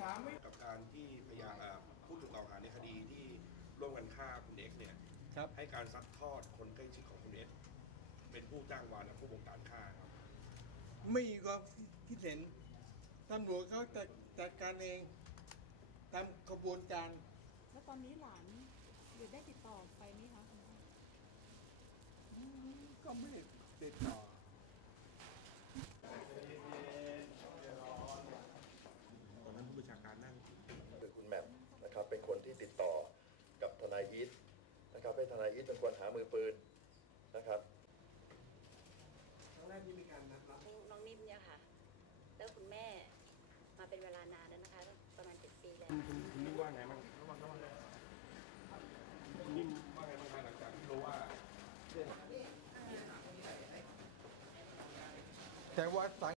ถามไม่กับการที่พยานเอ่อผู้ถูกกล่าวหาในคดีที่ร่วมกันฆ่าคุณเอ็กซ์เนี่ยครับให้การซัดทอดคนใกล้ชิดของคุณเอ็กซ์เป็นผู้จ้างวานและผู้บงการฆ่าครับไม่มีความคิดเห็นตำรวจเขาจัดจัดการเองตามกระบวนการ แล้วตอนนี้หลานหรือได้ติดต่อไปไหมคะก็ไม่ได้ติดต่อ ตอนนั้นผู้บัญชาการนั่ง คือคุณแหม่มนะครับเป็นคนที่ติดต่อกับทนายอีทนะครับให้ทนาย อีทเป็นคนหามือปืนนะครับน้องน้องนิ่มเนี่ยค่ะ แล้วคุณแม่มาเป็นเวลานานแล้วนะคะ ประมาณเจ็ดปีแล้วคุณนิ่มว่าไงบ้างคุณนิ่มว่าไงบ้างคะหลังจากที่รู้ว่าแต่ว่าสัง